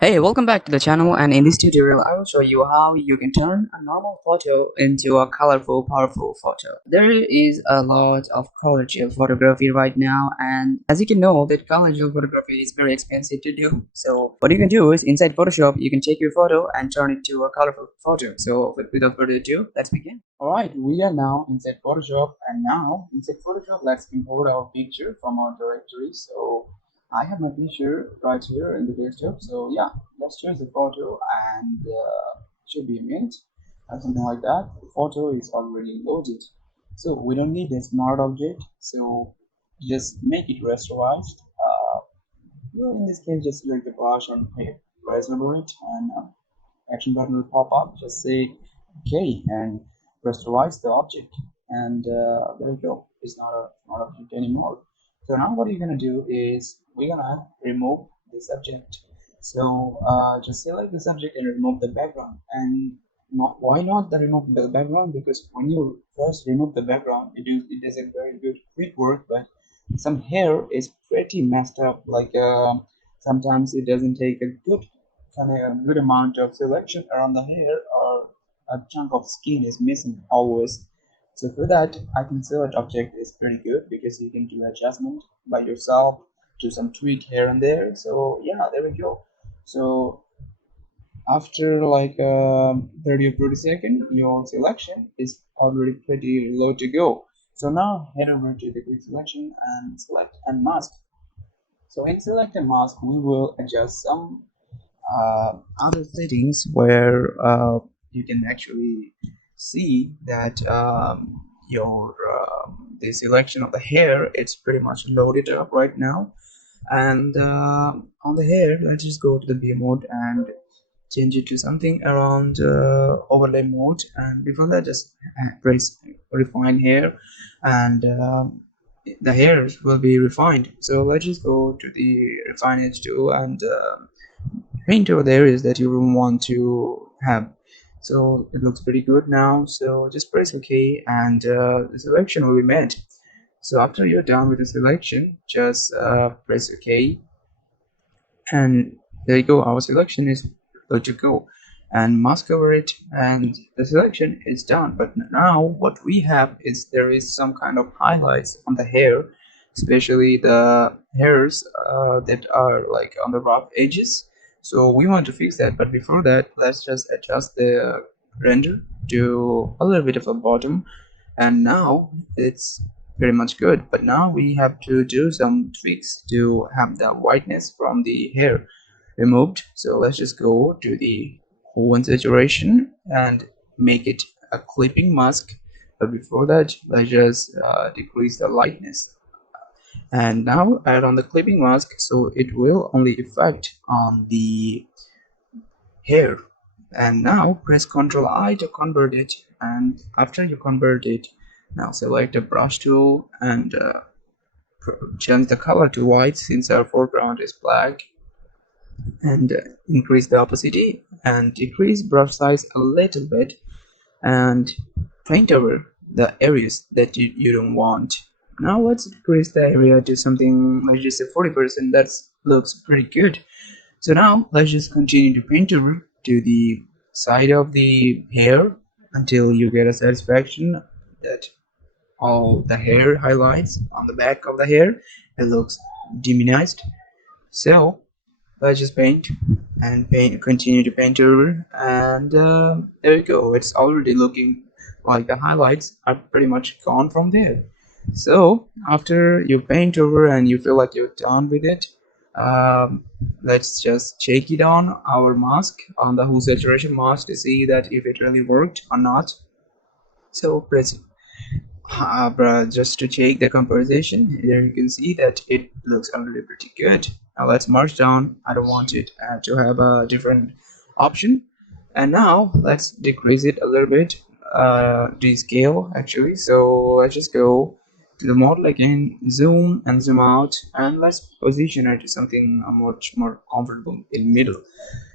Hey, welcome back to the channel, and in this tutorial I will show you how you can turn a normal photo into a colorful, powerful photo. There is a lot of color gel photography right now, and as you can know that color gel photography is very expensive to do. So what you can do is inside Photoshop you can take your photo and turn it to a colorful photo. So without further ado, let's begin. Alright, we are now inside Photoshop, and now inside Photoshop let's import our picture from our directory. So I have my picture right here in the desktop. So yeah, let's choose the photo and should be a minute or something like that. The photo is already loaded. So we don't need a smart object. So just make it rasterized. Well, in this case, just select the brush and press over it, and action button will pop up. Just say okay and rasterize the object, and there we go. It's not a smart object anymore. So now what you're gonna do is we're gonna remove the subject. So just select the subject and remove the background. And why not the remove the background? Because when you first remove the background, it does a very good quick work, but some hair is pretty messed up. Like sometimes it doesn't take a good amount of selection around the hair, or a chunk of skin is missing always. So for that, I can select object is pretty good because you can do adjustment by yourself, do some tweak here and there. So yeah, there we go. So after like 30 or 40 seconds, your selection is already pretty low to go. So now head over to the quick selection and select and mask. So in select and mask, we will adjust some other settings where you can actually see that your the selection of the hair, it's pretty much loaded up right now. And on the hair, let's just go to the view mode and change it to something around overlay mode. And before that, just press refine hair, and the hairs will be refined. So let's just go to the refine edge tool and paint over the areas that you want to have. So it looks pretty good now. So just press OK, and the selection will be made. So after you're done with the selection, just press OK, and there you go. Our selection is good to go, and mask over it, and the selection is done. But now what we have is there is some kind of highlights on the hair, especially the hairs that are like on the rough edges. So we want to fix that, but before that, let's just adjust the render to a little bit of a bottom, and now it's pretty much good. But now we have to do some tweaks to have the whiteness from the hair removed. So let's just go to the one saturation and make it a clipping mask. But before that, let's just decrease the lightness, and now add on the clipping mask, so it will only affect on the hair. And now press Ctrl I to convert it, and after you convert it, now select the brush tool and change the color to white since our foreground is black, and increase the opacity and decrease brush size a little bit, and paint over the areas that you don't want. Now let's decrease the area to something, let's just say 40%. That looks pretty good. So now let's just continue to paint over to the side of the hair until you get a satisfaction that all the hair highlights on the back of the hair, it looks diminished. So let's just paint and continue to paint over, and there you go. It's already looking like the highlights are pretty much gone from there. So after you paint over and you feel like you're done with it, um, let's just check it on our mask, on the hue saturation mask, to see that if it really worked or not. So press just to check the composition. There you can see that it looks already pretty good. Now let's march down. I don't want it to have a different option. And now let's decrease it a little bit, descale actually. So let's just go to the model again, zoom and zoom out, and let's position it to something much more comfortable in middle.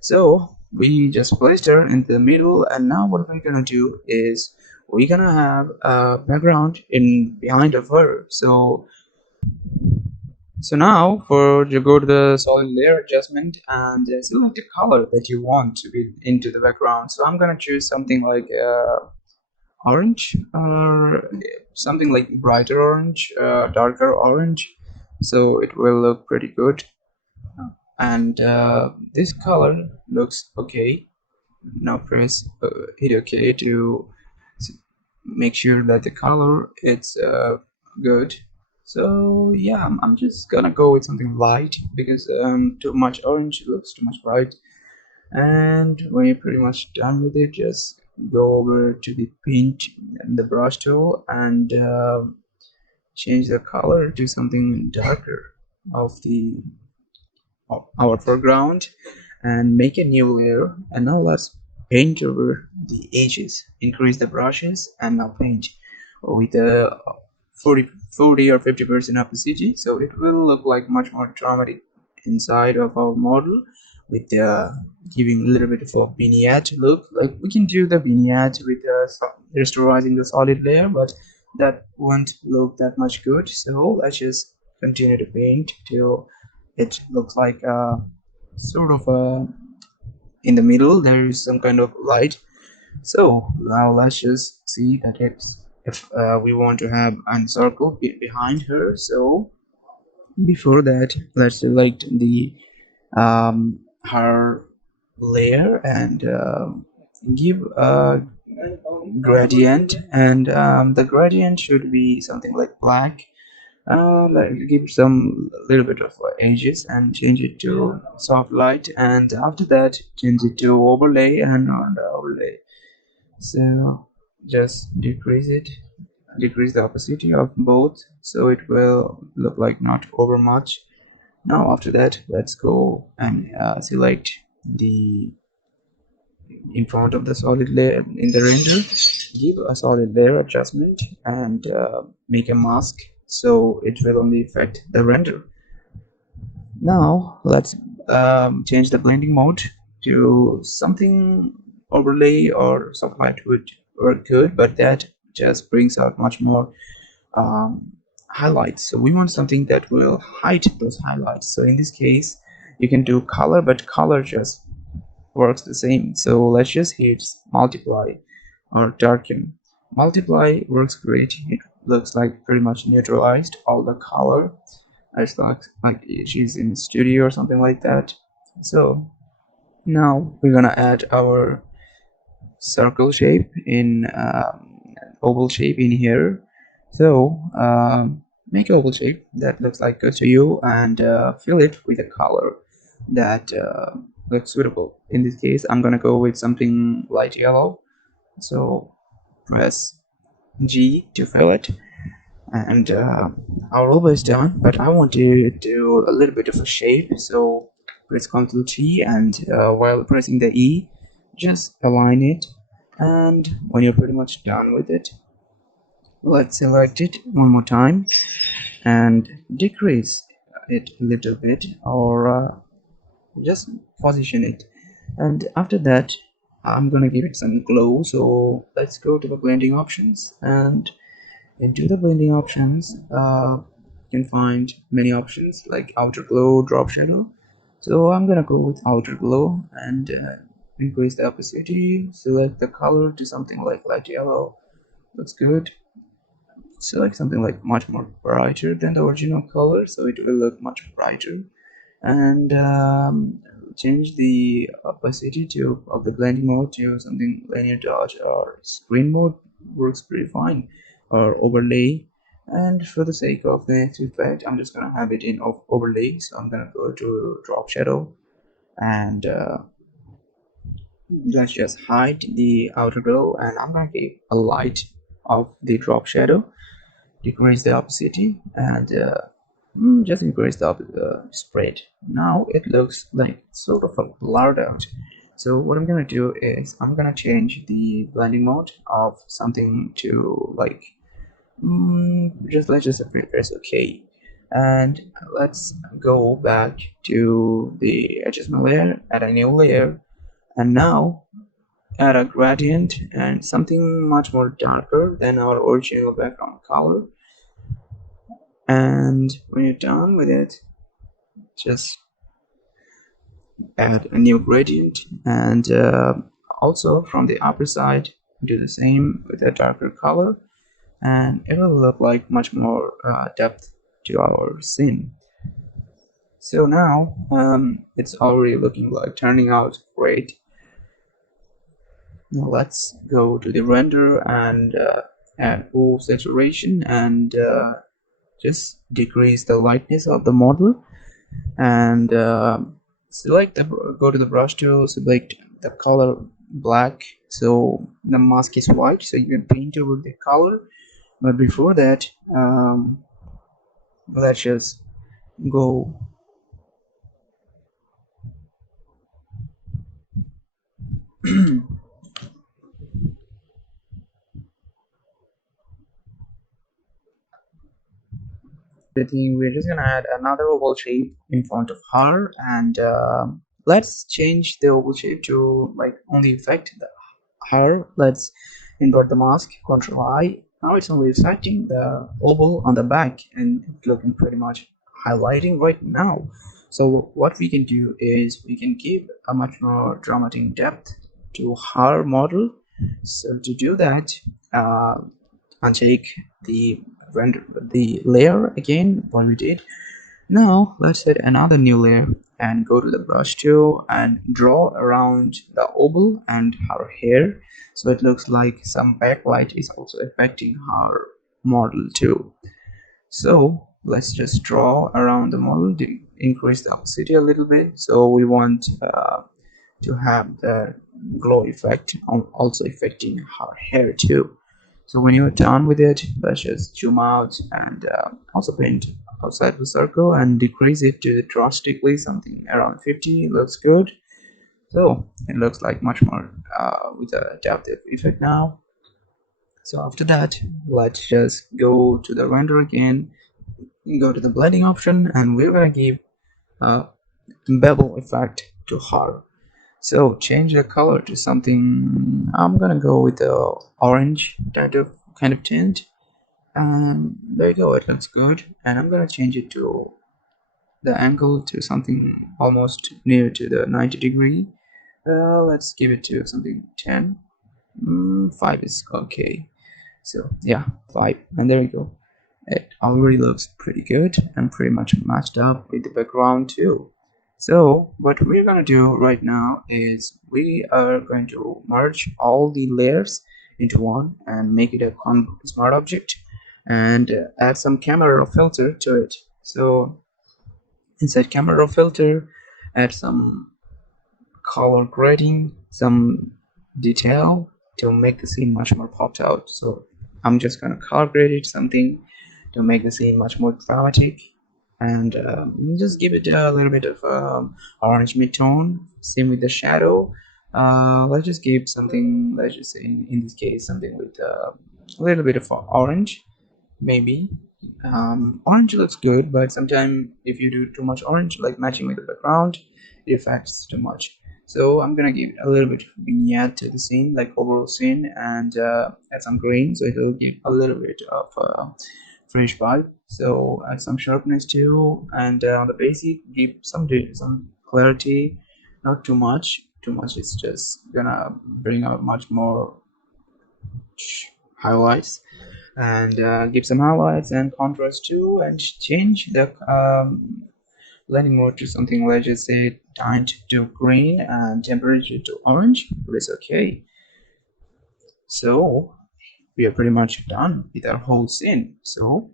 So we just placed her in the middle, and now what we're gonna do is we're gonna have a background in behind of her. So So now for you go to the solid layer adjustment and select the color that you want to be into the background. So I'm gonna choose something like orange or something like brighter orange, darker orange, so it will look pretty good. And this color looks okay. Now press hit OK to make sure that the color is good. So yeah, I'm just gonna go with something light because too much orange looks too much bright. And when you're pretty much done with it, just go over to the paint and the brush tool and change the color to something darker of the of our foreground and make a new layer. And now let's paint over the edges, increase the brushes and now paint with a 40 or 50% opacity, so it will look like much more dramatic inside of our model with giving a little bit of a vignette look. Like we can do the vignette with rasterizing the solid layer, but that won't look that much good. So let's just continue to paint till it looks like sort of in the middle there is some kind of light. So now let's just see that it's if we want to have a circle behind her. So before that, let's select the her layer and give a gradient, and the gradient should be something like black. Like give some little bit of edges and change it to soft light, and after that change it to overlay and on the overlay. So just decrease the opacity of both so it will look like not over much. Now after that, let's go and select the in front of the solid layer in the render, give a solid layer adjustment and make a mask so it will only affect the render. Now let's change the blending mode to something overlay or something like would work good, but that just brings out much more um, highlights. So we want something that will hide those highlights. So in this case, you can do color, but color just works the same. So let's just hit multiply or darken. Multiply works great. It looks like pretty much neutralized all the color. It's like she's in studio or something like that. So now we're gonna add our circle shape in oval shape in here. So make oval shape that looks like good to you and fill it with a color that looks suitable. In this case, I'm gonna go with something light yellow. So press G to fill it, and our oval is done. But I want to do a little bit of a shape. So press Ctrl T, and while pressing the E, just align it. And when you're pretty much done with it, let's select it one more time and decrease it a little bit, or just position it. And after that, I'm gonna give it some glow. So let's go to the blending options, and into the blending options you can find many options like outer glow, drop shadow. So I'm gonna go with outer glow and increase the opacity, select the color to something like light yellow. Looks good. Select something like much more brighter than the original color so it will look much brighter, and change the opacity to of the blending mode to something linear dodge, or screen mode works pretty fine, or overlay. And for the sake of the next effect, I'm just gonna have it in overlay. So I'm gonna go to drop shadow and let's just hide the outer glow, and I'm gonna give a light of the drop shadow, decrease the opacity, and just increase the spread. Now it looks like sort of a blurred out. So what I'm gonna do is I'm gonna change the blending mode of something to like let's just press OK, and let's go back to the adjustment layer, add a new layer, and now add a gradient and something much more darker than our original background color. And when you're done with it, just add a new gradient, and also from the upper side do the same with a darker color, and it will look like much more depth to our scene. So now it's already looking like turning out great. Now let's go to the render and add full saturation, and just decrease the lightness of the model, and go to the brush tool, select the color black, so the mask is white, so you can paint over the color. But before that, let's just go the thing, we're just gonna add another oval shape in front of her, and let's change the oval shape to like only affect her. Let's invert the mask, Control I. Now it's only affecting the oval on the back, and it's looking pretty much highlighting right now. So what we can do is we can give a much more dramatic depth to her model. So to do that, uncheck the render the layer again, what we did. Now let's add another new layer and go to the brush tool and draw around the oval and her hair, so it looks like some backlight is also affecting her model too. So let's just draw around the model, increase the opacity a little bit, so we want to have the glow effect also affecting her hair too. So when you're done with it, let's just zoom out and also paint outside the circle and decrease it to drastically something around 50. Looks good. So it looks like much more with a adaptive effect now. So after that, let's just go to the render again, go to the blending option, and we're gonna give a bevel effect to her. So change the color to something, I'm gonna go with the orange kind of tint, and there you go, it looks good. And I'm gonna change it to the angle to something almost near to the 90-degree. Let's give it to something 10. 5 is okay. So yeah, 5, and there you go. It already looks pretty good and pretty much matched up with the background too. So what we're going to do right now is we are going to merge all the layers into one and make it a smart object, and add some camera filter to it. So inside camera filter, add some color grading, some detail to make the scene much more popped out. So I'm just going to color grade it something to make the scene much more dramatic, and just give it a little bit of orange mid-tone. Same with the shadow. Let's just give something, let's just say in this case something with a little bit of orange maybe. Orange looks good, but sometimes if you do too much orange, like matching with the background, it affects too much. So I'm gonna give a little bit of vignette to the scene, like overall scene, and add some green, so it will give a little bit of fresh vibe. So add some sharpness too, and on the basic, give some clarity, not too much. Too much is just gonna bring out much more highlights, and give some highlights and contrast too, and change the blending mode to something, let's just say tint to green and temperature to orange. It's okay. So we are pretty much done with our whole scene. So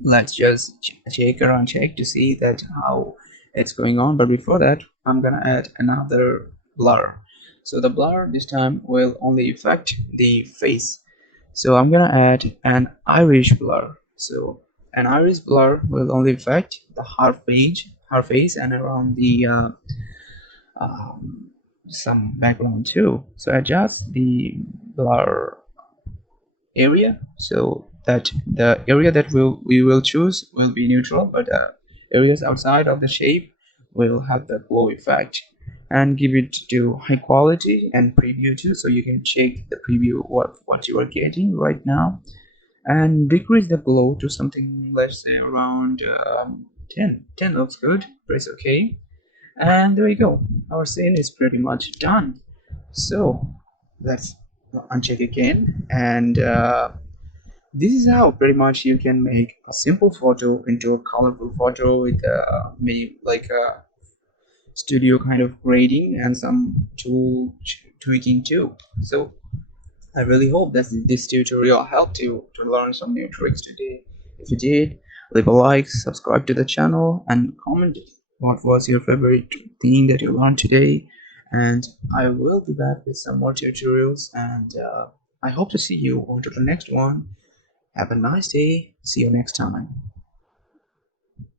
let's just check around, check to see that how it's going on. But before that, I'm gonna add another blur. So the blur this time will only affect the face. So I'm gonna add an iris blur. So an iris blur will only affect the her face, and around the some background too. So adjust the blur area so that the area that we will choose will be neutral, but areas outside of the shape will have the glow effect. And give it to high quality and preview too, so you can check the preview what you are getting right now. and decrease the glow to something, let's say around 10 looks good. Press OK, and there you go. Our scene is pretty much done. So let's uncheck again, and this is how pretty much you can make a simple photo into a colorful photo with maybe like a studio kind of grading and some tool tweaking too. So I really hope that this tutorial helped you to learn some new tricks today. If you did, leave a like, subscribe to the channel, and comment what was your favorite thing that you learned today. And I will be back with some more tutorials, and I hope to see you on to the next one. Have a nice day. See you next time.